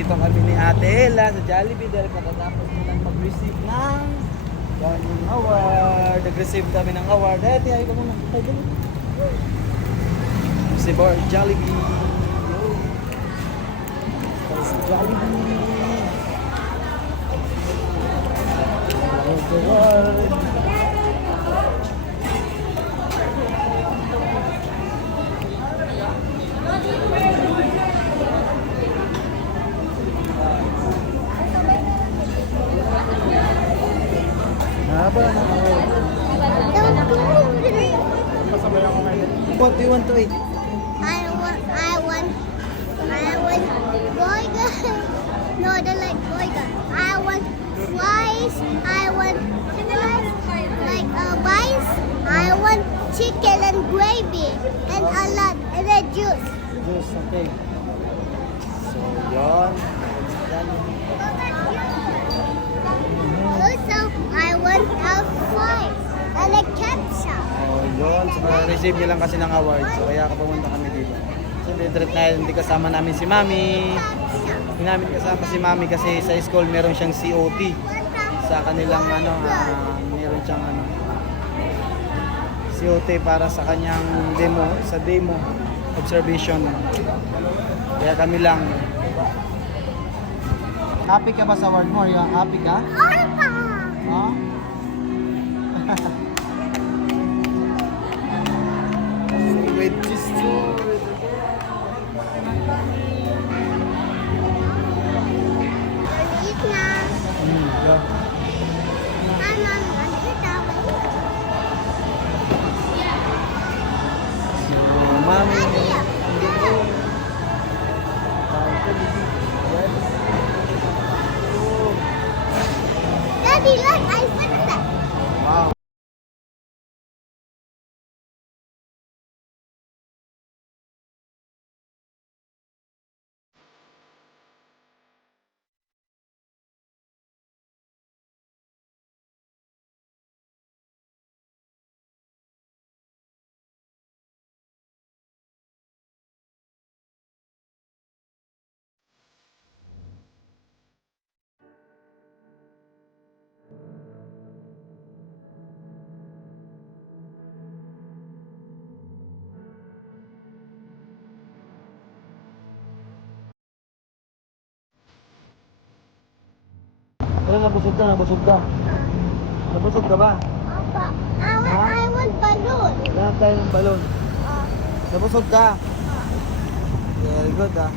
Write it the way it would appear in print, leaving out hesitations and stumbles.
nandito kami ni Ate Ella sa Jollibee dahil katatapos nilang mag-receive ng Dining Award. Nag-receive kami ng award. Ate, ayaw ka muna. Ay, dali. Si Bar Jollibee. Yo. Sa Jollibee. Award. Haba na ako. What do you want to eat? I want burger. No, I don't like burger. I want fries. I want like rice. I want chicken and gravy and a lot and then juice. Juice, okay. So, yun. Yan. Also, I want a fries and a ketchup. Oh, yun. So, receive niyo lang kasi ng award. So, kaya pumunta kami dito. So, trip na hindi kasama namin si Mami. Hindi namin kasama si Mami kasi sa school meron siyang COT. Sa kanilang meron siyang COT para sa kanyang demo, sa demo observation. Kaya kami lang. Happy ka ba sa award mo? Happy ka? Huh? Wait, this too. Eat na. Yeah. Hi, Mom. So, Mami. Daddy, look, I finished it. Wow. Pero nabusog ka. Nabusog ka ba? Papa, I want balloon. Lahat tayo ng balon. Uh, Nabusog ka. Very good ah.